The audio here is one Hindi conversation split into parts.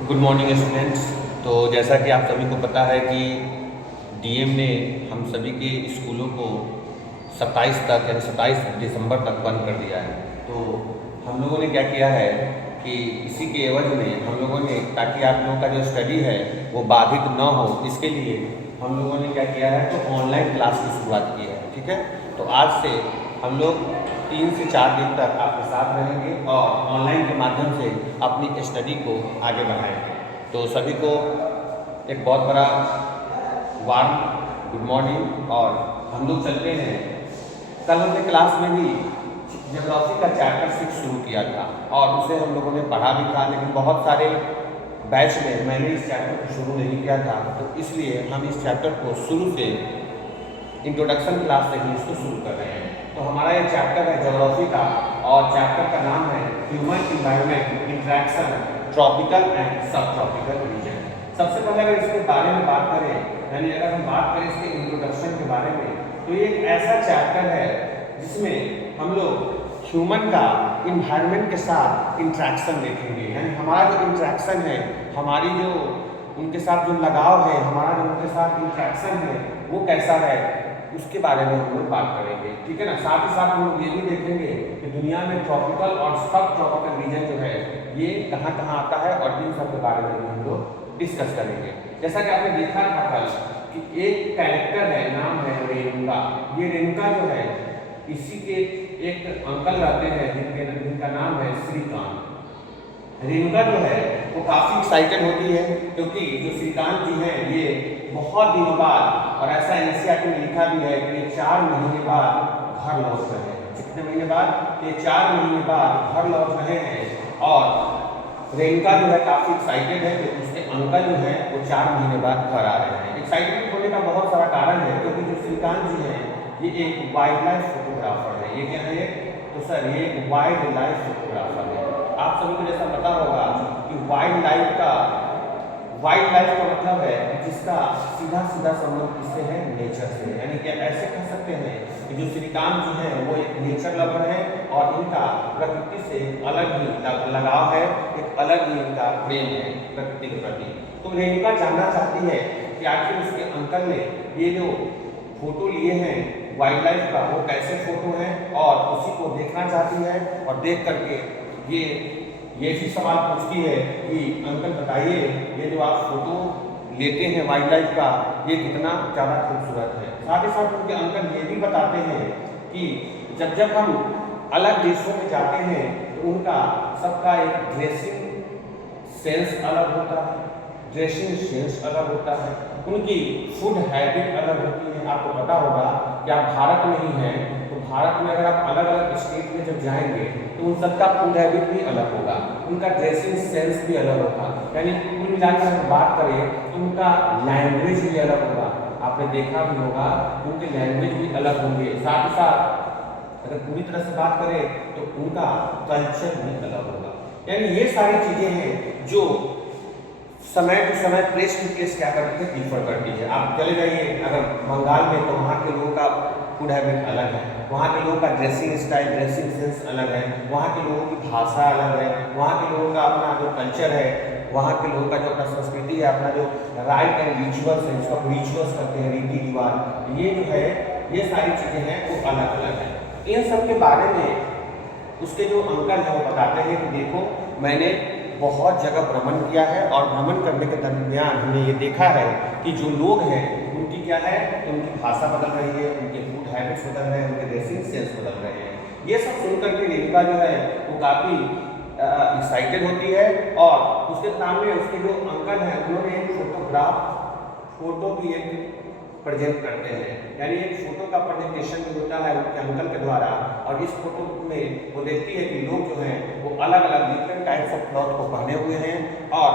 Good morning students. तो जैसा कि आप सभी को पता है कि डीएम ने हम सभी के स्कूलों को 27 तक यानी 27 दिसंबर तक बंद कर दिया है। तो हम लोगों ने क्या किया है कि इसी के एवज में हम लोगों ने, ताकि आप लोगों का जो स्टडी है वो बाधित न हो, इसके लिए हम लोगों ने क्या किया है, तो ऑनलाइन क्लास की शुरुआत की है। ठीक है, तो आज से हम लोग 3 से 4 दिन तक आपके साथ रहेंगे और ऑनलाइन के माध्यम से अपनी स्टडी को आगे बढ़ाएंगे। तो सभी को एक बहुत बड़ा वार्म गुड मॉर्निंग। और हम लोग चलते हैं, कल हमने क्लास में भी ज्योग्राफी का चैप्टर 6 शुरू किया था और उसे हम लोगों ने पढ़ा भी था, लेकिन बहुत सारे बैच में मैंने इस चैप्टर को शुरू नहीं किया था, तो इसलिए हम इस चैप्टर को शुरू से इंट्रोडक्शन क्लास से ही इसको शुरू कर रहे हैं। तो हमारा ये चैप्टर है ज्योग्राफी का और चैप्टर का नाम है human environment interaction tropical and सब ट्रॉपिकल रीजन। सबसे पहले अगर इसके बारे में बात करें, यानी अगर हम बात करें इसके इंट्रोडक्शन के बारे में, तो ये एक ऐसा चैप्टर है जिसमें हम लोग ह्यूमन का इन्वायरमेंट के साथ इंट्रैक्शन देखेंगे। यानी हमारा जो इंट्रैक्शन है, हमारी जो उनके साथ जो लगाव है, हमारा जो उनके साथ इंट्रैक्शन है वो कैसा है, उसके बारे में हम लोग बात करेंगे। ठीक है ना। साथ ही साथ हम लोग ये भी देखेंगे कि दुनिया में ट्रॉपिकल और सब ट्रॉपिकल रीजन जो है ये कहाँ कहाँ आता है और इन सब के बारे में भी हम लोग डिस्कस करेंगे। जैसा कि आपने देखा था कल कि एक कैरेक्टर है, नाम है रेणुका। ये रेणुका जो है, इसी के एक अंकल रहते हैं जिनका नाम है श्रीकांत। रेणुका जो है वो काफ़ी एक्साइटेड होती है क्योंकि जो श्रीकांत जी हैं ये बहुत दिनों बाद, और ऐसा एनसीईआरटी में लिखा भी है कि ये 4 महीने बाद घर लौट रहे हैं। कितने महीने बाद? ये 4 महीने बाद घर लौट रहे हैं। और रेणुका जो है काफ़ी एक्साइटेड है कि उसके अंकल जो है वो 4 महीने बाद घर आ रहे हैं। एक्साइटेड होने का बहुत सारा कारण है क्योंकि जो श्रीकांत जी हैं ये एक वाइल्ड लाइफ फोटोग्राफर है। ये क्या है? तो सर ये एक वाइल्ड लाइफ फोटोग्राफर है। आप सभी को जैसा पता होगा कि वाइल्ड लाइफ का मतलब है जिसका सीधा सीधा संबंध किससे है? नेचर से। यानी कि ऐसे कह सकते हैं कि जो श्रीकांत जी हैं वो एक नेचर लवर है और इनका प्रकृति से अलग ही लगाव है, एक अलग ही इनका प्रेम है प्रकृति के प्रति। तो रेणुका जानना चाहती है कि आखिर उसके अंकल ने ये जो फोटो लिए हैं वाइल्ड लाइफ का वो कैसे फोटो है, और उसी को देखना चाहती है। और देख करके ये भी सवाल पूछती है कि अंकल बताइए, ये जो आप फोटो लेते हैं वाइल्ड लाइफ का ये कितना ज़्यादा खूबसूरत है। साथ ही साथ उनके अंकल ये भी बताते हैं कि जब हम अलग देशों में जाते हैं तो उनका सबका एक ड्रेसिंग सेंस अलग होता है, उनकी फूड हैबिट अलग होती है। आपको पता होगा कि आप भारत में ही हैं, तो भारत में अगर आप अलग अलग स्टेट में जब जाएंगे तो उन सबका फूड हैबिट भी अलग होगा, उनका ड्रेसिंग सेंस भी अलग होगा। यानी कुल मिलाकर अगर बात करें तो उनका लैंग्वेज भी अलग होगा। आपने देखा भी होगा उनके लैंग्वेज भी अलग होंगे। साथ ही साथ अगर पूरी तरह से बात करें तो उनका कल्चर भी अलग होगा। यानी ये सारी चीज़ें हैं जो समय टू समय प्लेस टू प्लेस क्या करती है, डिफर करती है। आप चले जाइए अगर बंगाल में तो वहाँ के लोगों का फूड हैबिट अलग है, वहाँ के लोगों का ड्रेसिंग स्टाइल, ड्रेसिंग सेंस अलग है, वहाँ के लोगों की भाषा अलग है, वहाँ के लोगों का अपना जो कल्चर है, वहाँ के लोगों का जो अपना संस्कृति है, अपना जो राइट एंड रिचुअल्स है, जिसको रिचुअल्स करते हैं, रीति रिवाज, ये जो है ये सारी चीज़ें हैं वो अलग अलग है। इन सब के बारे में उसके जो अंकल हैं वो बताते हैं कि देखो मैंने बहुत जगह भ्रमण किया है और भ्रमण करने के दरमियान हमने ये देखा है कि जो लोग हैं उनकी क्या है, उनकी भाषा बदल रही है, उनके फूड हैबिट्स बदल रहे हैं, उनके ड्रेसिंग सेंस बदल रहे हैं। ये सब सुनकर के रेणुका जो है वो काफ़ी एक्साइटेड होती है। और उसके सामने उसके जो अंकल हैं उन्होंने एक फोटो भी एक प्रेजेंट करते हैं। यानी एक फोटो का प्रेजेंटेशन भी होता है उनके अंकल के द्वारा। और इस फोटो में वो देखती है कि लोग जो हैं वो अलग अलग डिफरेंट टाइप्स ऑफ क्लॉथ को पहने हुए हैं। और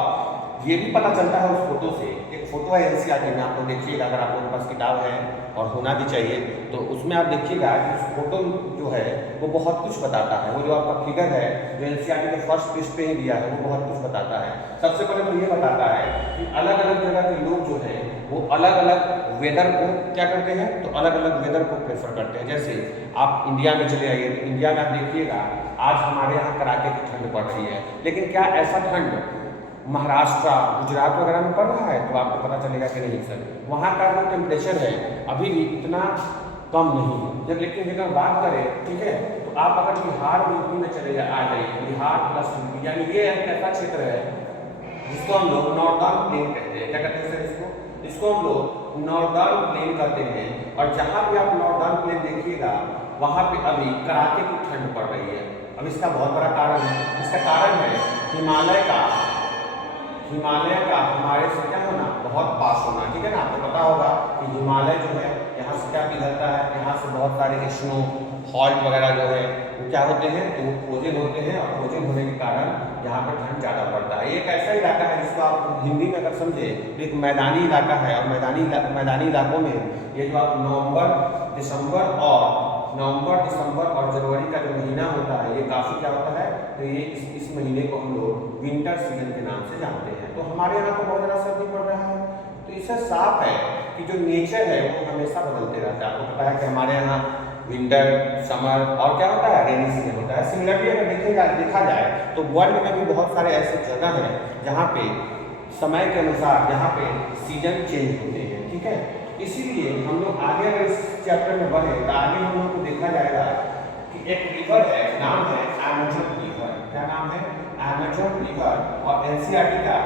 ये भी पता चलता है उस फोटो से, एक फोटो है एनसीईआरटी में, आप लोग देखिएगा अगर आप लोगों के पास किताब है और होना भी चाहिए तो उसमें आप देखिएगा कि उस फोटो जो है वो बहुत कुछ बताता है। वो जो आपका फिगर है जो एनसीईआरटी के फर्स्ट पृष्ठ पे ही दिया है वो बहुत कुछ बताता है। सबसे पहले तो ये बताता है कि अलग अलग जगह के लोग जो हैं वो अलग अलग वेदर को क्या करते हैं, तो अलग अलग वेदर को प्रेफर करते हैं। जैसे आप इंडिया में चले आइए तो इंडिया में आप देखिएगा आज हमारे यहाँ कड़ाके की ठंड पड़ रही है, लेकिन क्या ऐसा ठंड महाराष्ट्र, गुजरात वगैरह में पड़ रहा है तो आपको पता चलेगा कि नहीं सर वहाँ का जो टेम्परेचर है अभी भी इतना कम नहीं है। जब लेकिन अगर बात करें, ठीक है, तो आप अगर बिहार यूपी में चले आ जाइए, बिहार प्लस यूपी, यानी ये एक ऐसा क्षेत्र है जिसको हम लोग नॉर्दर्न प्लेन कहते हैं। क्या कहते हैं सर इसको हम लोग नॉर्दर्न प्लेन कहते हैं। और जहाँ भी आप नॉर्दर्न प्लेन देखिएगा वहाँ पे अभी कड़ाके की ठंड पड़ रही है। अब इसका बहुत बड़ा कारण है, इसका कारण है हिमालय का हमारे से क्या होना, बहुत पास होना। ठीक है ना, आपको पता होगा कि हिमालय जो है यहाँ से क्या पिघलता है, यहाँ से बहुत सारे स्नो हॉल्ट वगैरह जो है वो क्या होते हैं, तो वो फ्रोजन होते हैं, और फ्रोजन होने के कारण यहाँ पर ठंड ज़्यादा पड़ता है। ये एक ऐसा इलाका है जिसको आप हिंदी में अगर समझे तो एक मैदानी इलाका है। और मैदानी इलाकों में ये जो आप नवंबर दिसंबर और जनवरी का जो महीना होता है, ये काफ़ी क्या होता है, तो ये इस महीने को हम लोग विंटर सीजन के नाम से जानते हैं। तो हमारे यहाँ तो बहुत ज़्यादा सर्दी पड़ रहा है, तो इससे साफ है कि जो नेचर है वो हमेशा बदलते रहता है। आपको पता है कि हमारे यहाँ विंटर, समर और क्या होता है, रेनी सीजन होता है। सिमिलरली अगर देखा जाए तो वर्ल्ड में भी बहुत सारे ऐसे जगह हैं जहाँ पे समय के अनुसार यहाँ पे सीजन चेंज होते हैं। ठीक है, इसीलिए हम लोग आगे अगर इस चैप्टर में बढ़े तो आगे हम लोग को देखा जाएगा कि एक रिवर है, नाम है अमेज़न रिवर। क्या नाम है, अमेज़न रिवर। और एनसीईआरटी का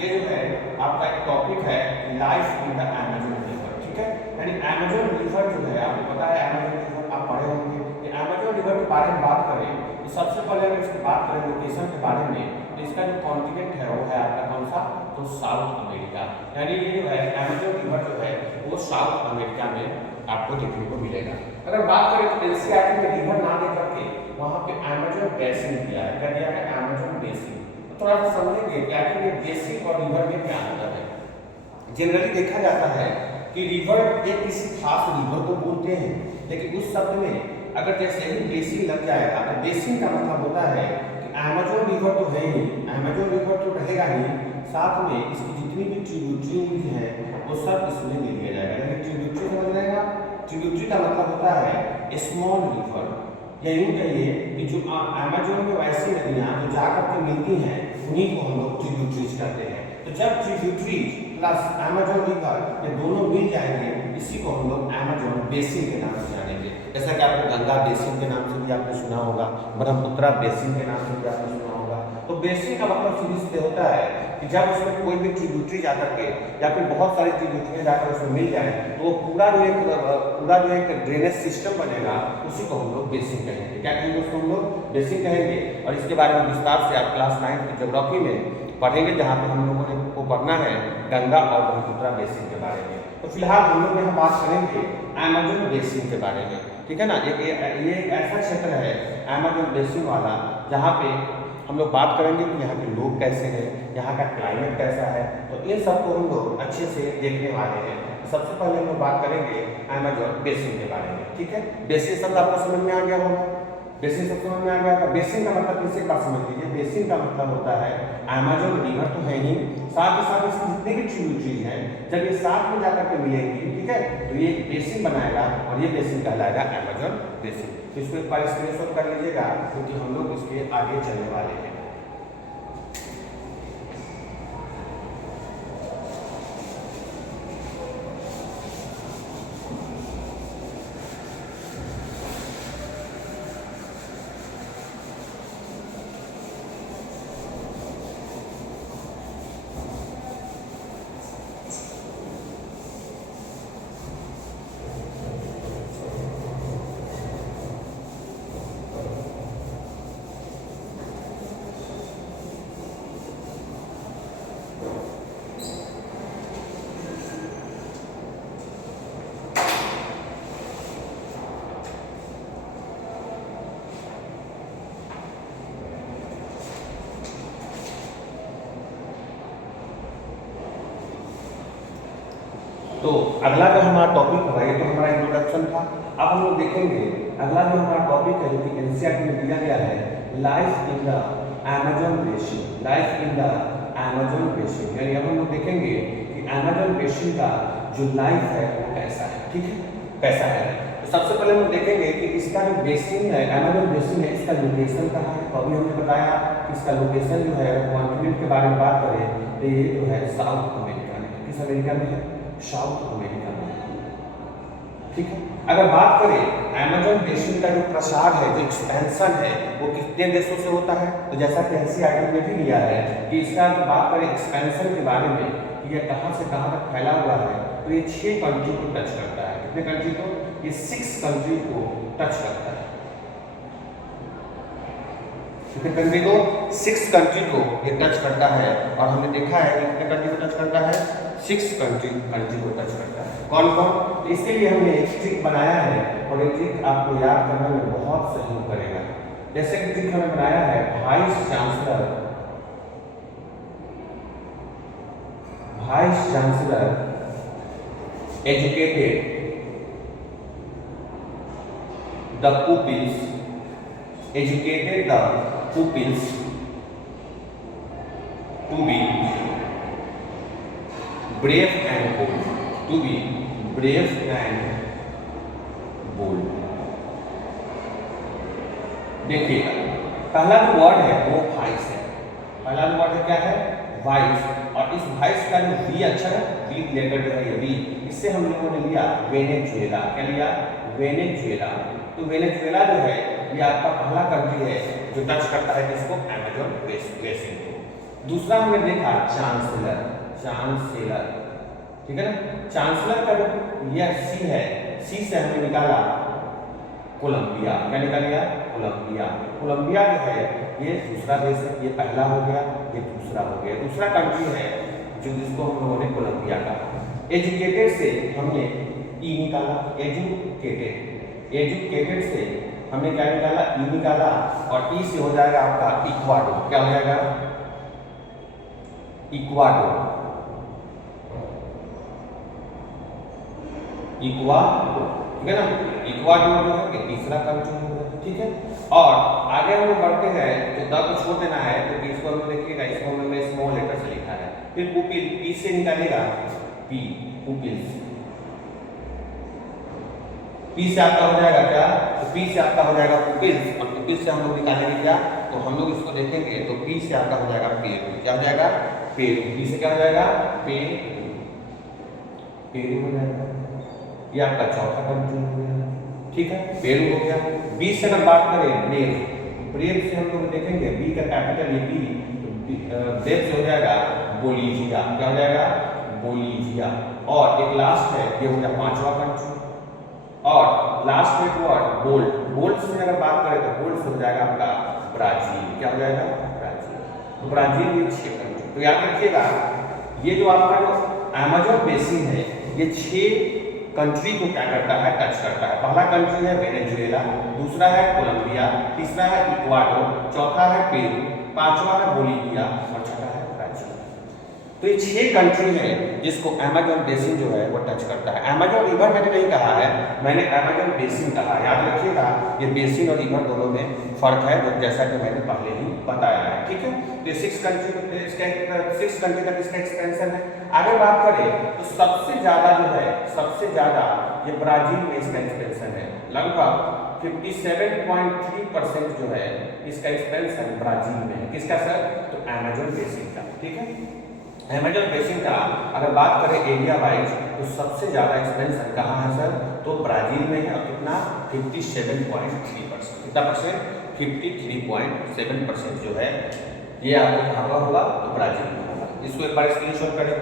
ये जो है आपका एक टॉपिक है life in the Amazon river. ठीक है, यानी अमेज़न रिवर जो है, आपको पता है अमेज़न रिवर आप पढ़े होंगे। अमेज़न रिवर के बारे में बात करें तो सबसे पहले अगर इसकी बात करें लोकेशन के बारे में, तो इसका जो कॉन्टिनेंट है वो है आपका कौन सा, तो साउथ अमेरिका। यानी ये जो है अमेज़न रिवर जो है वो साउथ अमेरिका में आपको देखने को मिलेगा। अगर बात करें तो एनसीईआरटी में रिवर ना दे करके वहाँ पे अमेज़न बेसिन दिया है। क्या दिया है, अमेज़न बेसिन। तो थोड़ा सा समझेंगे कि आखिर ये बेसिन और रिवर में क्या अंतर है। जनरली देखा जाता है कि रिवर एक किसी खास रिवर को बोलते हैं, लेकिन उस शब्द में अगर जैसे ही बेसिन लग जाएगा तो बेसिन का मतलब होता है कि अमेज़न रिवर तो है ही, अमेज़न रिवर तो रहेगा ही, साथ में इसकी जितनी भी ट्रिब्यूटरीज हैं वो सब इसमें ले लिया जाएगा। यानी ट्रिब्यूटरी समझ रहेगा, ट्रिब्यूटरी का मतलब होता है स्मॉल रिवर। या यूँ कहिए कि जो अमेज़न में वैसी नदियाँ जो जाकर के मिलती हैं उन्हीं को हम लोग ट्रिब्यूटरीज कहते हैं। तो जब ट्रिब्यूटरीज प्लस अमेज़न रिवर ये दोनों मिल जाएंगे, इसी को हम लोग अमेज़न बेसिन के नाम से जानेंगे। जैसा कि आपको गंगा बेसिन के नाम से भी आपने सुना होगा, ब्रह्मपुत्रा बेसिन के नाम से भी आपने सुना होगा। तो बेसिन का मतलब सीधी सीधे होता है कि जब उसमें कोई भी ट्रिब्यूटरी जाकर के या फिर बहुत सारी ट्रिब्यूटरी जाकर उसमें मिल जाए तो वो पूरा जो एक ड्रेनेज सिस्टम बनेगा, उसी को हम लोग बेसिन कहेंगे। क्या कहेंगे, उसको हम लोग बेसिन कहेंगे। और इसके बारे में विस्तार से आप क्लास 9 की ज्योग्राफी में पढ़ेंगे, जहाँ पे हम लोगों को पढ़ना है गंगा और ब्रह्मपुत्रा बेसिन के बारे में। तो फिलहाल हम लोग यहाँ बात करेंगे अमेज़न बेसिन के बारे में। ठीक है ना, ये एक ऐसा क्षेत्र है अमेज़न बेसिन वाला जहाँ पे हम लोग बात करेंगे कि यहाँ के लोग कैसे हैं, यहाँ का क्लाइमेट कैसा है। तो इन सबको हम लोग अच्छे से देखने वाले हैं। तो सबसे पहले हम लोग बात करेंगे अमेज़न बेसिन के बारे में। ठीक है, बेसिन शब्द आपको समझ में आ गया होगा, बेसिन सब समझ में आ गया। बेसिन का मतलब किसी का समझ लीजिए, बेसिन का मतलब होता है अमेज़न रिवर तो है ही, साथ ही साथ इसकी जितनी भी ट्रिब्यूटरीज हैं जब ये साथ में जाकर के मिलेंगी, ठीक है, तो ये बेसिन बनाएगा और ये बेसिन कहलाएगा अमेज़न बेसिन। तो इसको एक बार स्क्रीनशॉट कर लीजिएगा क्योंकि हम लोग इसके आगे चलने वाले हैं। तो अगला जो हमारा टॉपिक होगा, ये तो हमारा इंट्रोडक्शन था। अब हम लोग देखेंगे अगला जो हमारा टॉपिक है जो कि एनसीईआरटी में दिया गया है, life in the Amazon basin. Life in the Amazon basin, यानी अब हम लोग देखेंगे कि अमेज़न बेसिन का जो लाइफ है वो कैसा है। ठीक है, कैसा है। तो सबसे पहले हम देखेंगे कि इसका जो बेसिन है, अमेजन बेसिन है, इसका लोकेशन कहाँ है। तो अभी हमने बताया कि इसका लोकेशन जो है, कॉन्टिनेंट के बारे में बात करें तो ये जो है साउथ अमेरिका में। किस अमेरिका में है? साउथ अमेरिका में। ठीक है। अगर बात करें अमेजन बेसिन का जो प्रसार है, जो एक्सपेंशन है, वो कितने देशों से होता है? तो जैसा कि एनसीईआरटी में भी लिया है कि इसका बात करें एक्सपेंशन के बारे में, ये कहाँ से कहाँ तक फैला हुआ है, तो ये 6 कंट्री को टच करता है। कितने कंट्री को? ये 6 कंट्री को टच करता है। कितने कंट्री को? 6 कंट्री को ये टच करता है। और हमने देखा है कि कितने कंट्री को टच करता है? 6 कंट्री को टच करता है। कौन कौन? तो इसके लिए हमने एक ट्रिक बनाया है और ये ट्रिक आपको याद करने में बहुत सहयोग करेगा। जैसे कि ट्रिक हमने बनाया है, vice chancellor educated the pupils to be brave and bold। देखिएगा, पहला जो वर्ड है वो वाइस है। पहला जो वर्ड है क्या है? वाइस। और इस वाइस का जो वी अक्षर है, वी लेटर जो है ये वी, इससे हम लोगों ने लिया वेनेजुएला। क्या लिया? वेनेजुएला। तो वेनेजुएला जो है ये आपका पहला कंट्री है जो टच करता है किसको? अमेजन बेसिन को। दूसरा हमने देखा चांसलर। ठीक है ना? चांसलर का जो ये सी है, सी से हमने निकाला कोलंबिया। क्या निकाल लिया? कोलंबिया। कोलंबिया जो है ये दूसरा देश है, ये पहला हो गया, ये दूसरा हो गया। दूसरा कंट्री है जो जिसको हम लोगों ने कोलंबिया कहा। एजुकेटेड से हमने ई निकाला, एजुकेटेड से हमने क्या निकाला? ई निकाला। और ई से हो जाएगा आपका इक्वाडोर। क्या हो जाएगा? इक्वाडोर। ठीक है ना? इक्वाडोर जो है ये तीसरा कंट्री है। ठीक है। और आगे हम लोग बढ़ते हैं तो द को छोड़ देना है, तो इसको हम देखिएगा, इसको हमने स्मॉल लेटर से लिखा है। फिर पुपिल, पी से निकालेगा पी, पुपिल्स। पी से आपका हो जाएगा क्या? तो पी से आपका हो जाएगा पुपिल्स। और पुपिल्स से हम लोग निकालेंगे क्या? तो हम लोग इसको देखेंगे तो पी से आपका हो जाएगा पेरू। क्या हो जाएगा? पेरू। पी से क्या हो जाएगा? पेरू हो जाएगा। ये आपका चौथा कंट्री हो गया। ठीक है, पेरू हो गया। बी से अगर बात करें ब्रेव से हम लोग देखेंगे, बी का कैपिटल ये बी, ब्रेव से हो जाएगा बोलीविया। क्या हो जाएगा? बोलीविया। और एक लास्ट है, ये हो गया 5वां कंट्री। और लास्ट में वर्ड बोल्ट से अगर बात करें तो बोल्ट से हो जाएगा आपका ब्राजील। क्या हो जाएगा? ब्राजील। तो ब्राजील ये 6 कंट्री। तो याद रखिएगा, ये जो आपका जो अमेजन बेसिन है ये 6 कंट्री को क्या करता है? टच करता है। पहला कंट्री है वेनेजुएला, दूसरा है कोलंबिया, तीसरा है इक्वाडोर, चौथा है पेरू, 5वां है बोलीविया और छठा है ब्राजील। तो ये 6 कंट्री है जिसको अमेजन बेसिन जो है वो टच करता है। अमेजन रिवर मैंने नहीं कहा है, मैंने अमेजन बेसिन कहा। याद रखिएगा, ये बेसिन और रिवर दोनों में फर्क है, जैसा कि मैंने पहले ही बताया है। ठीक है। तो 6 कंट्री तक इसका एक्सपेंशन है। आगे बात करें तो सबसे ज्यादा जो है, सबसे ज्यादा ये ब्राजील में इसका एक्सपेंशन है। लगभग 57.3% जो है इसका एक्सपेंशन ब्राजील में है। किसका सर? तो अमेजन बेसिन का। ठीक है। अमेजन बेसिन का अगर बात करें एरिया वाइज तो सबसे ज्यादा एक्सपेंशन कहाँ है सर? तो ब्राजील में है। और कितना? 57.3%। कितना परसेंट? 53.7% जो है ये आपको कहाँ पर होगा? तो ब्राजील में होगा। इसको एक बार स्क्रीनशॉट करें।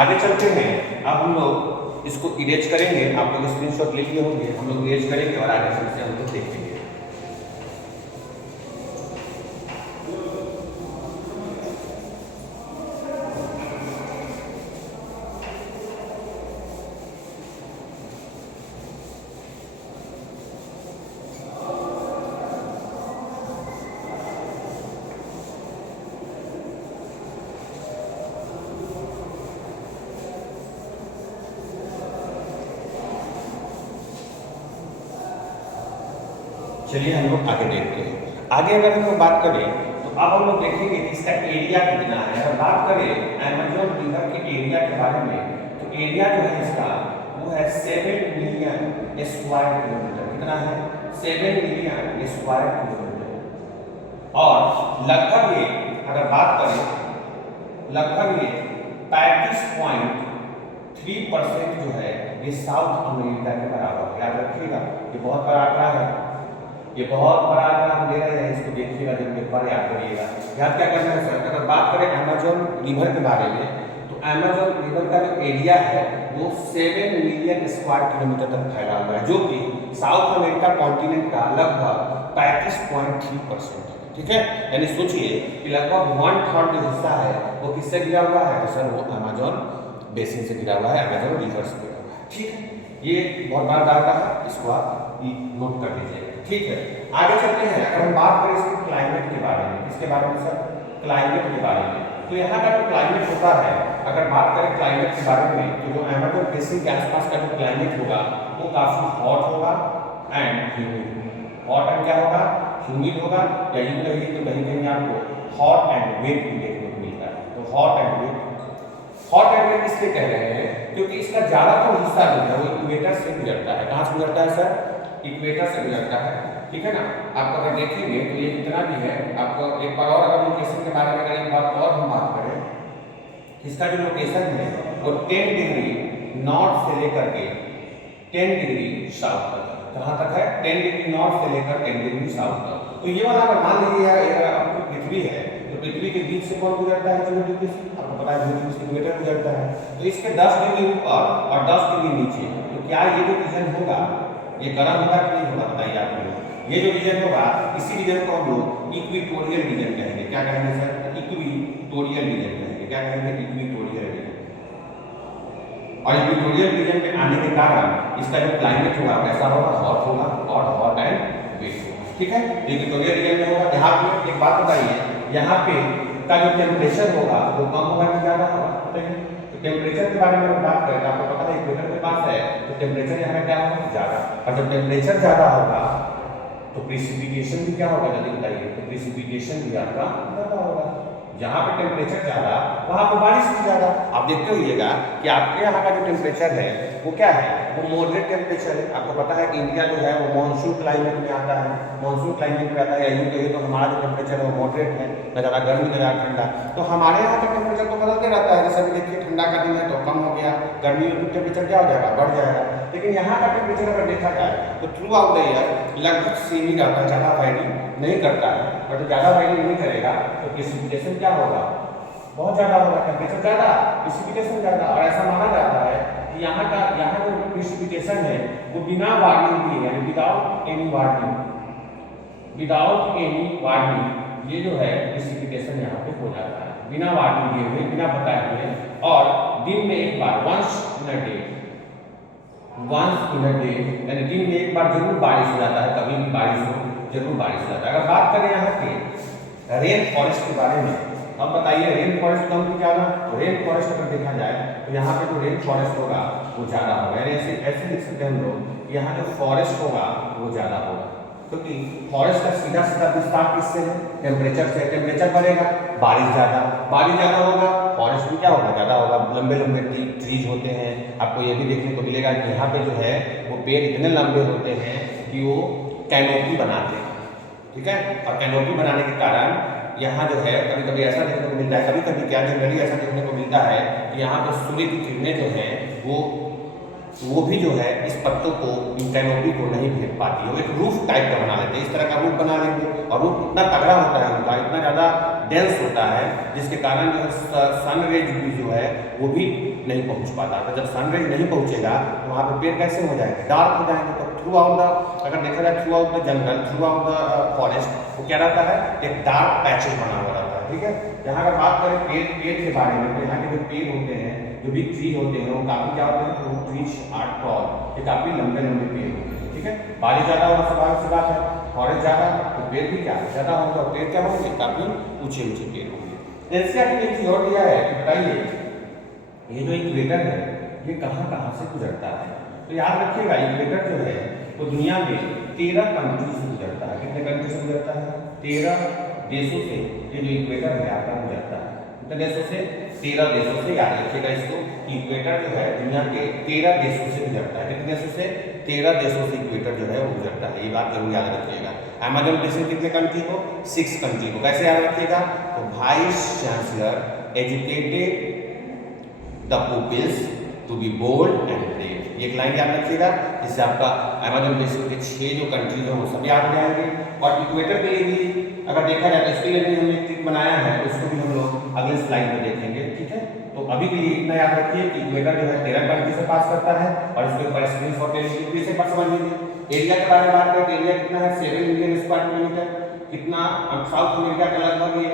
आगे चलते हैं। अब हम लोग इसको इरेज करेंगे। आप लोग स्क्रीनशॉट ले लिए होंगे, हम लोग इरेज करेंगे और आगे से हम लोग देखेंगे। चलिए हम लोग आगे देखते हैं। आगे अगर हम लोग बात करें तो अब हम लोग देखेंगे कि इसका एरिया कितना है। अगर बात करें अमेजोन रिवर के एरिया के बारे में, तो एरिया जो है इसका वो है 7 मिलियन स्क्वायर किलोमीटर। कितना है? 7 मिलियन स्क्वायर किलोमीटर। और लगभग ये, अगर बात करें, लगभग ये 35.3% जो है ये साउथ अमेरिका के बराबर है। याद रखिएगा, ये बहुत बड़ा आंकड़ा है, ये बहुत बड़ा आंकड़ा हम दे रहे हैं, इसको देखिएगा जब पेपर याद करिएगा। याद क्या करना है सर? अगर बात करें अमेजोन रिवर के बारे में, तो अमेजोन रिवर का जो एरिया है वो 7 मिलियन स्क्वायर किलोमीटर तक फैला हुआ है, जो कि साउथ अमेरिका कॉन्टिनेंट का लगभग 35.3% है। ठीक है, यानी सोचिए कि लगभग 1/3 जो हिस्सा है वो किससे घिरा हुआ है? तो सर वो अमेजोन बेसिन से घिरा हुआ है, अमेजोन रिवर से घिरा हुआ है। ठीक है, ये बहुत बड़ा डाटा है, इसको आप नोट कर लीजिएगा। ठीक है, आगे चलते हैं। अगर हम बात करें इसके क्लाइमेट के बारे में, किसके बारे में सर? क्लाइमेट के बारे में। तो यहाँ का जो क्लाइमेट होता है, अगर बात करें क्लाइमेट के बारे में, तो जो अमेजोन बेसिन के आसपास का जो क्लाइमेट होगा वो काफी हॉट होगा एंड ह्यूमिड। हॉट एंड क्या होगा? ह्यूमिड होगा, या यूं कहिए तो कहीं कहीं आपको हॉट एंड वेट भी देखने को मिलता है। तो hot and wet, hot and wet इसलिए कह रहे हैं क्योंकि इसका ज्यादातर हिस्सा जो है वो इक्वेटर से गुजरता है। कहाँ से गुजरता है सर? इक्वेटर से गुजरता है। ठीक है ना? आप अगर देखेंगे तो ये कितना भी है, आपको एक बार और अगर लोकेशन के बारे में अगर एक बार और हम बात करें, इसका जो लोकेशन है वो 10 डिग्री नॉर्थ से लेकर के 10 डिग्री साउथ तक। कहाँ तक है? 10 डिग्री नॉर्थ से लेकर 10 डिग्री साउथ तक। तो ये वाला अगर मान लीजिए अगर आपकी पृथ्वी है, तो पृथ्वी के बीच से कौन गुजरता है? 0 डिग्री से, आपको पता है 0 डिग्री से इक्वेटर गुजरता है। तो इसके 10 डिग्री ऊपर और 10 डिग्री नीचे, तो क्या ये जो रीजन होगा ये गर्म होगा कि नहीं होगा? बताइए आप लोग। ये जो रीजन होगा, इसी रीजन को हम लोग इक्वेटोरियल रीजन कहेंगे। क्या कहेंगे सर? इक्वेटोरियल रीजन कहेंगे। क्या कहेंगे? Equatorial region. और इक्वेटोरियल रीजन में आने के कारण इसका जो क्लाइमेट होगा कैसा होगा? हॉट होगा, हॉट एंड वेट होगा। ठीक है, इक्वेटोरियल रीजन में होगा। यहाँ पे एक बात बताइए, यहाँ पे का जो टेम्परेचर होगा वो कम होगा कि ज्यादा होगा? बताइए। टेम्परेचर के बारे में बात करें, आपको पता है इक्वेटर के पास है तो टेम्परेचर यहाँ क्या होगा? ज्यादा। और जब टेम्परेचर ज्यादा होगा तो प्रेसिपिटेशन भी क्या होगा? जल्दी बताइए। तो प्रेसिपिटेशन भी आपका ज्यादा होगा। जहाँ पे टेम्परेचर ज्यादा वहाँ पे बारिश भी ज्यादा। आप देखते होइएगा कि आपके यहाँ का जो टेम्परेचर है वो क्या है? वो मॉडरेट टेम्परेचर है। आपको पता है कि इंडिया जो है वो मानसून क्लाइमेट में आता है, मानसून क्लाइमेट में आता है। यूँ कहिए तो हमारा जो टेम्परेचर है वो मॉडरेट है, न ज़्यादा गर्मी न ज़्यादा ठंडा। तो हमारे यहाँ का टेम्परेचर तो बदलते रहता है। जैसे देखिए ठंडा का दिन है तो कम हो गया, गर्मी में टेम्परेचर क्या हो जाएगा? बढ़ जाएगा। लेकिन यहाँ का टेम्परेचर अगर देखा जाए तो थ्रू आउट द ईयर लगभग सेम ही रहता है, ज़्यादा वैरी नहीं करता है। और ज़्यादा वैरी नहीं करेगा तो प्रेसिपिटेशन क्या होगा? बहुत ज़्यादा होगा। टेम्परेचर ज़्यादा, प्रेसिपिटेशन ज़्यादा। और ऐसा माना जाता है कि यहाँ जो प्रेसिपिटेशन है वो बिना वार्निंग दिए, यानी विदाउट एनी वार्निंग ये जो है प्रेसिपिटेशन यहाँ पे हो जाता है, बिना वार्निंग दिए हुए, बिना बताए हुए। और दिन में एक बार, वंस इन अ डे, यानी दिन में एक बार जरूर बारिश हो जाता है। कभी भी बारिश हो, जरूर बारिश हो जाता है। अगर बात करें यहाँ के रेन फॉरेस्ट के बारे में, अब बताइए रेन फॉरेस्ट कम की ज़्यादा? तो रेन फॉरेस्ट अगर देखा जाए तो यहाँ पे जो रेन फॉरेस्ट होगा वो ज़्यादा होगा। यानी ऐसे लिख सकते हैं हम लोग, यहाँ जो फॉरेस्ट होगा वो ज़्यादा होगा, क्योंकि फॉरेस्ट का सीधा विस्तार किससे है? टेम्परेचर से। टेम्परेचर बढ़ेगा, बारिश ज़्यादा होगा, फॉरेस्ट में क्या होगा? ज़्यादा होगा। लंबे लंबे ट्रीज होते हैं। आपको ये भी देखने को मिलेगा कि यहाँ पे जो है वो पेड़ इतने लंबे होते हैं कि वो कैनोपी बनाते हैं। ठीक है, और कैनोपी बनाने के कारण यहाँ जो है कभी कभी ऐसा देखने को मिलता है, कभी कभी क्या जनरली ऐसा देखने को मिलता है कि यहाँ पर सूर्य की किरणें जो हैं वो भी जो है इस पत्तों को, इन कैनोपी को नहीं घेर पाती है। वो एक रूफ टाइप का बना लेते हैं, इस तरह का रूफ बना लेंगे। और रूफ इतना तगड़ा होता है उनका, इतना ज़्यादा डेंस होता है, जिसके कारण जो है सनरेज भी जो है वो भी नहीं पहुँच पाता। तो जब सनरेज नहीं पहुँचेगा तो वहाँ पर पेड़ कैसे हो जाएंगे? डार्क हो जाएंगे। तो थ्रू आउट द, अगर देखा जाए through out the jungle, through out the forest, वो क्या रहता है? एक डार्क पैचेज बना हुआ रहता है। ठीक है, यहाँ अगर बात करें पेड़ के बारे में, तो यहाँ के जो पेड़ होते हैं, जो बिग ट्री होते हैं, वो काफ़ी क्या होते हैं? तो ट्रीज आर टॉल, ये काफ़ी लंबे लंबे पेड़ होते हैं। ठीक है, बारिश ज़्यादा होगा, स्वाभाविक सी बात है। फॉरेस्ट ज़्यादा तो पेड़ भी क्या ज़्यादा होगा, पेड़ क्या होंगे? काफ़ी ऊंचे पेड़ होंगे। एनसीईआरटी ने एक चीज़ और दिया है कि बताइए ये जो इक्वेटर है ये कहाँ से गुजरता है? तो याद रखिएगा इक्वेटर जो है वो दुनिया में 13 कंट्री से गुजरता है। कितने कंट्री से गुजरता है? 13 देशों से ये जो इक्वेटर है आपका गुजरता है। कितने देशों से? 13 देशों से। याद रखिएगा इसको, इक्वेटर जो है दुनिया के 13 देशों से गुजरता है। कितने देशों से? 13 देशों से इक्वेटर जो है वो गुजरता है। ये बात जरूर याद रखिएगा। अमेजन बेसिन कितने कंट्री को? 6 कंट्री को। कैसे याद रखिएगा? तो vice chancellor educated the peoples to be bold and brave. एक लाइन याद रखिएगा, जिससे आपका अमेजन बेसिन के 6 जो कंट्रीज हैं वो सब याद हो जाएंगे। और इक्वेटर के लिए भी अगर देखा जाए तो इसके लिए भी हमने एक ट्रिक बनाया है, उसको भी हम लोग अगले स्लाइड में देखेंगे। ठीक है, तो अभी के लिए इतना याद रखिए कि इक्वेटर जो है 13 कंट्री से पास करता है और इसके ऊपर स्क्रीनशॉट ले लीजिए। फिर से पर समझ लीजिए। एरिया के बारे में बात करें तो एरिया कितना है? 7 मिलियन स्क्वायर किलोमीटर। कितना? साउथ अमेरिका का लगभग ये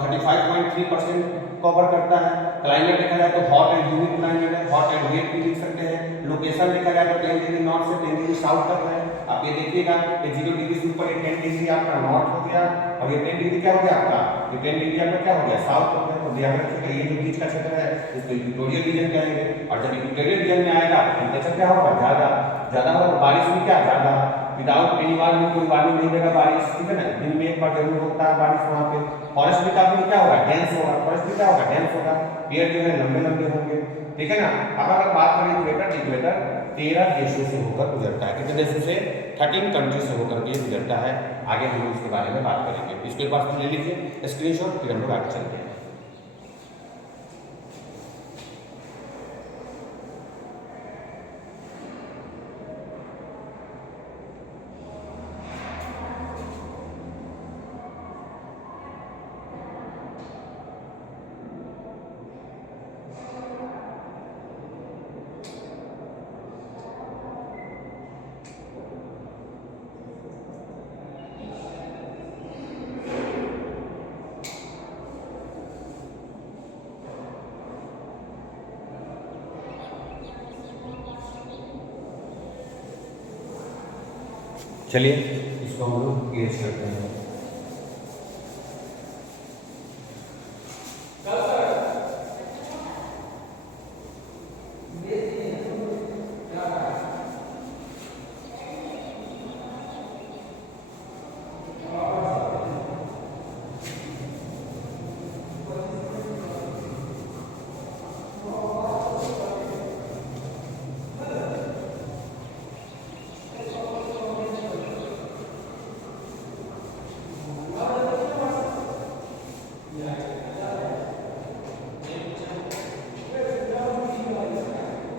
35.3% कवर करता है। क्लाइमेट देखा जाए तो हॉट एंड ह्यूमिड क्लाइमेट है, हॉट एंड वेट भी लिख सकते हैं। लोकेशन देखा जाए तो 10 डिग्री नॉर्थ से 10 डिग्री साउथ तक है। आप ये देखिएगा कि 0 डिग्री से ऊपर 10 डिग्री आपका नॉर्थ हो गया और ये 10 डिग्री क्या हो गया आपका? ये 10 डिग्री आपका क्या हो गया? साउथ हो गया। तो ध्यान रखिएगा ये जो बीच का क्षेत्र है इसको इक्वेटोरियल रीजन कहेंगे। और जब इक्वेटोरियल रीजन में आएगा टेंपरेचर क्या होगा? ज्यादा होगा, बारिश भी क्या? ज्यादा। विदाउट एनी वार्निंग, कोई वार्निंग नहीं देगा बारिश। ठीक है ना, दिन में एक बार जरूर होता है बारिश वहाँ पे। फॉरेस्ट भी काफी क्या होगा? डेंस होगा। फॉरेस्ट भी क्या होगा? डेंस होगा। पेड़ जो है लंबे लंबे होंगे। ठीक है ना। अब अगर बात करें इक्वेटर 13 देशों से होकर गुजरता है। कितने देशों से? 13 कंट्री से होकर के गुजरता है। आगे हम इसके बारे में बात करेंगे। इसके बाद ले लीजिए स्क्रीनशॉट, फिर हम लोग आगे चलते हैं। चलिए इसको हम लोग इरेज करते हैं।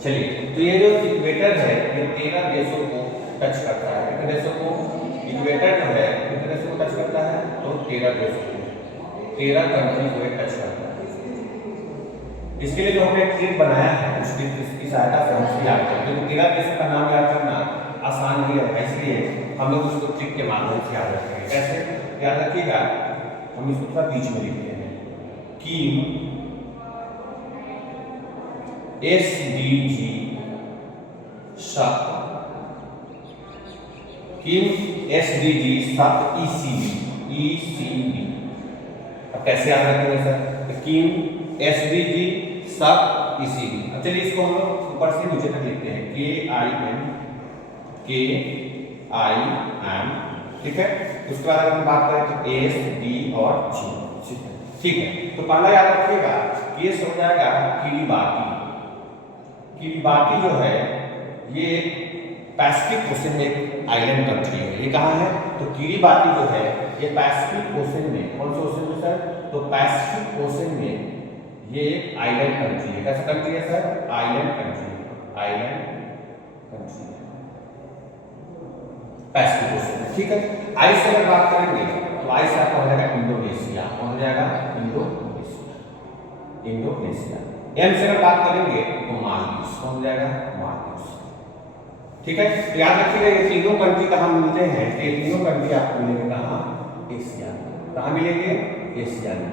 चलिए, तो ये जो इक्वेटर है ये 13 देशों को टच करता है। कितने देशों को? इक्वेटर जो है कितने देशों को टच करता है? तो 13 देशों को, 13 कंट्री को टच करता है। इसके लिए जो हमने ट्रिक बनाया है उसकी सहायता से हम याद करते हैं। तो 13 देशों का नाम याद करना आसान नहीं है, इसलिए हम लोग उसको ट्रिक के माध्यम से याद रखेंगे। कैसे याद रखिएगा? हम इसको थोड़ा बीच में लिखते हैं कि SDG SDG ECB। अब कैसे याद रखेंगे सर? SDG ECB। अब चलिए इसको हम लोग ऊपर से नीचे तक लिखते हैं KIM। ठीक है, उसके बाद अगर हम बात करें तो S D और G। ठीक है, तो पहला याद रखिएगा ये हो जाएगा किरिबाती जो है ये पैसिफिक ओशन में एक आइलैंड कंट्री है। ये कहाँ है? तो किरिबाती जो है ये पैसिफिक ओशन में, कौन से ओशन में सर? तो पैसिफिक ओशन में ये एक आइलैंड कंट्री है। कैसा कंट्री है sir? Island country Pacific ocean में। ठीक है, आई से अगर बात करेंगे तो आई से आपका हो जाएगा इंडोनेशिया। कौन हो जाएगा? इंडोनेशिया। एम से अगर बात करेंगे तो मालदीव्स। कौन हो जाएगा? मालदीव्स। ठीक है, तो याद रखिएगा ये तीनों कंट्री कहाँ मिलते हैं? ये तीनों कंट्री आपको मिलेंगे कहाँ? एशिया। कहाँ मिलेंगे? एशिया में।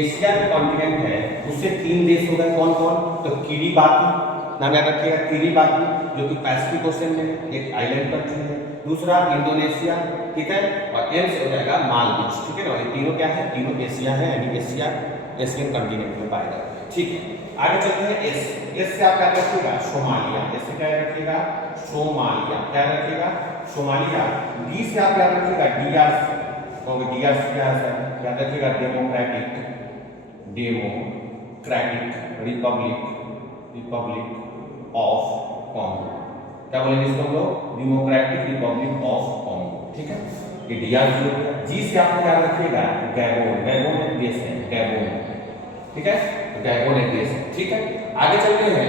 एशिया जो कॉन्टिनेंट है उससे 3 देश हो गए। कौन कौन? तो किरिबाती, नाम याद रखिएगा, किरिबाती जो कि पैसिफिक ओशन में एक आइलैंड कंट्री है। दूसरा इंडोनेशिया। ठीक है, और एम से हो जाएगा मालदीव्स। ठीक है ना, ये तीनों क्या है? तीनों एशिया है, यानी एशियन कंटिनेंट में पाए जाते हैं। ठीक है, आगे चलते हैं एस। एस से आप क्या रखिएगा? सोमालिया। एस से क्या रखिएगा? सोमालिया। क्या रखिएगा? सोमालिया। डी से आप क्या रखिएगा? डीआरसी। तो डीआरसी क्या है? क्या रखिएगा? Democratic Republic of Congo. क्या बोलेंगे इसको हम लोग? Democratic Republic of Congo. ठीक है, ये डीआरसी हो गया। जी से आप क्या रखिएगा? गैबोन। गैबोन एक देश है, गैबोन। ठीक है, गैबोन एक देश है। ठीक है, आगे चलते हैं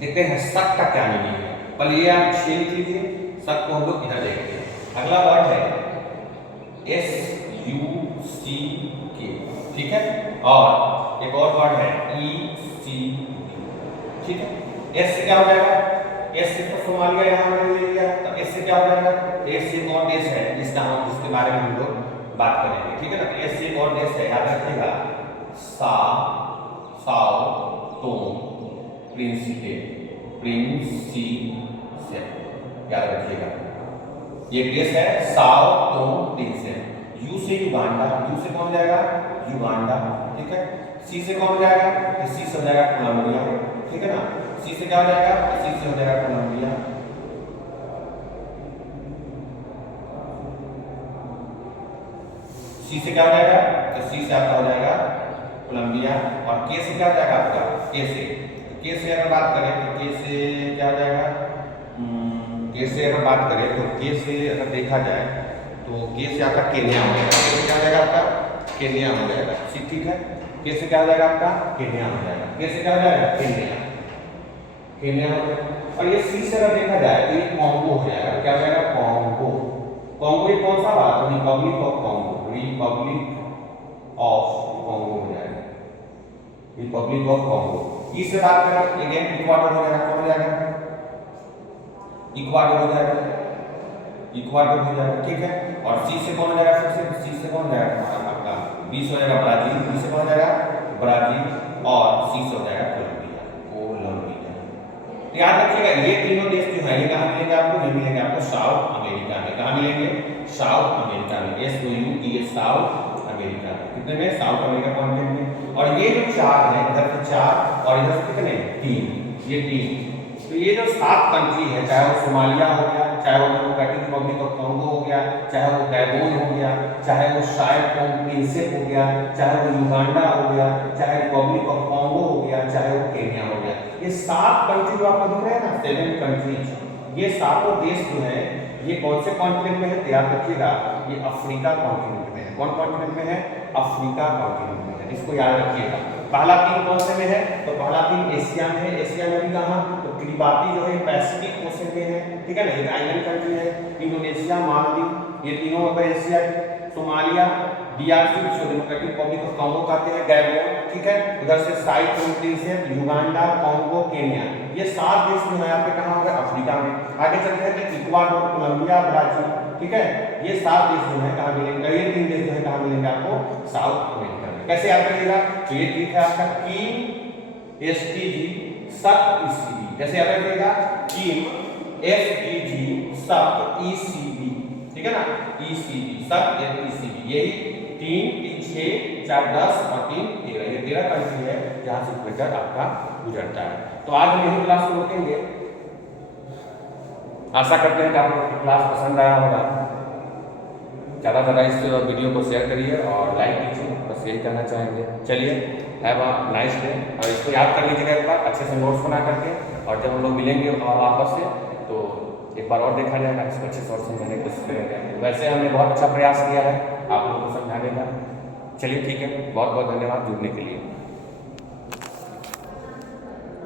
देखते हैं सक का क्या मीनिंग है। पहले ये आप 6 लिख लीजिए, सक को हम लोग इधर देखते हैं। अगला वर्ड है SUCK। ठीक है, और एक और वर्ड है ECD। ठीक है, एस से क्या हो जाएगा? एस से तो सोमालिया यहाँ मैंने ले लिया, तो एस से क्या हो जाएगा? एस से और देश है जिसके बारे में हम लोग बात करेंगे। ठीक है ना, एस से और देश है, याद रखिएगा। साओ टोम प्रिंसिपे, याद रखिएगा। ये देश है साओ टोम प्रिंसिपे। यू से युगांडा। यू से कौन जाएगा? युगांडा। ठीक है, सी से कौन जाएगा? सी से हो जाएगा कोलंबिया। ठीक है ना, सी से क्या हो जाएगा? सी से हो जाएगा कोलंबिया। सी से क्या हो जाएगा? तो सी से आपका हो जाएगा कोलंबिया। और के से क्या हो जाएगा आपका? के से। तो के से अगर बात करें तो के से क्या हो जाएगा? के से अगर बात करें तो के से अगर देखा जाए तो के से आपका केन्या हो जाएगा। के से क्या हो जाएगा आपका? केन्या हो जाएगा। ठीक है, के से क्या हो जाएगा आपका? केन्या हो जाएगा। के से क्या हो जाएगा? केन्या। केन्या हो जाएगा। और ये सी से अगर देखा जाए तो ये कॉन्गो हो जाएगा। क्या हो जाएगा? कॉन्गो। कॉन्गो ये कौन सा बात? Republic of Congo. Republic of Congo हो जाएगा, रिपब्लिक ऑफ कॉन्गो। ई से बात करें अगेन इक्वाडोर हो जाएगा। कौन हो जाएगा? इक्वाडोर हो जाएगा। इक्वाडोर हो जाएगा। ठीक है, और सी से कौन हो जाएगा? सबसे सी से कौन हो जाएगा आपका? बी से हो जाएगा ब्राजील। बी से कौन हो जाएगा? ब्राजील। और सी से हो जाएगा कोलंबिया। कोलंबिया। याद रखिएगा ये तीनों देश जो है ये कहाँ मिलेंगे आपको? ये मिलेंगे आपको साउथ अमेरिका में। कहाँ मिलेंगे? साउथ अमेरिका में। SOUT साउथ अमेरिका में। कितने में? साउथ अमेरिका कॉन्टिनेंट में। और ये जो 4 है, इधर से 4 और इधर से कितने? 3। ये 3। तो ये जो 7 कंट्री है, चाहे वो सोमालिया हो गया, चाहे वो डेमोक्रेटिक रिपब्लिक ऑफ कॉन्गो हो गया, चाहे वो गैबोन हो गया, चाहे वो साओ टोम प्रिंसिपे हो गया, चाहे वो युगांडा हो गया, चाहे रिपब्लिक ऑफ कॉन्गो हो गया, चाहे वो केन्या हो गया, ये 7 कंट्री जो आपको दिख रहे हैं ना, 7 कंट्रीज, ये सातों देश जो है ये कौन से कॉन्टिनेंट में है? याद रखिएगा ये अफ्रीका कॉन्टिनेंट में है। कौन कॉन्टिनेंट में है? अफ्रीका कॉन्टिनेंट में है। इसको याद रखिएगा। पहला 3 कौन से में है? तो पहला 3 एशिया में है। एशिया में भी कहाँ? तो किरिबाती जो है पैसिफिक ओशन में है। ठीक है ना, एक आइलैंड कंट्री है। इंडोनेशिया, मालदीव, ये तीनों अगर एशिया है। सोमालिया, DRC जो डेमोक्रेटिक रिपब्लिक ऑफ कॉन्गो कहते हैं, गैबोन, ठीक है, उधर से साइड कंट्रीज है युगांडा, कॉन्गो, केन्या, ये 7 देश जो है यहाँ पे कहाँ होगा? अफ्रीका में। आगे चलते हैं कि इक्वाडोर, कोलंबिया, ब्राजील, ठीक है, ये 7 देश जो है कहाँ मिलेंगे? ये 3 देश जो है कहाँ मिलेंगे आपको? साउथ अमेरिका में। कैसे याद करिएगा? तो ये ठीक है आपका कीम STG सक ECB। कैसे याद रखिएगा? कीम STG सक ECB, ठीक है ना, ECB सक ECB। यही 3, 6, 4, 10 और 3, 13, ये 13 कंट्री है जहाँ से इक्वेटर आपका गुजरता है। तो आज हम यही क्लास को रोकेंगे। आशा करते हैं कि आप लोगों को क्लास पसंद आया होगा। ज़्यादा से ज़्यादा इस वीडियो को शेयर करिए और लाइक कीजिए, बस यही कहना चाहेंगे। चलिए, हैव अ नाइस डे। और इसको याद कर लीजिएगा एक बार अच्छे से नोट्स बना करके, और जब हम लोग मिलेंगे वापस से तो एक बार और देखा जाएगा, इसको अच्छे से और समझने की कोशिश करेंगे। वैसे हमने बहुत अच्छा प्रयास किया है आप लोगों को समझाने का। चलिए ठीक है, बहुत बहुत धन्यवाद जुड़ने के लिए।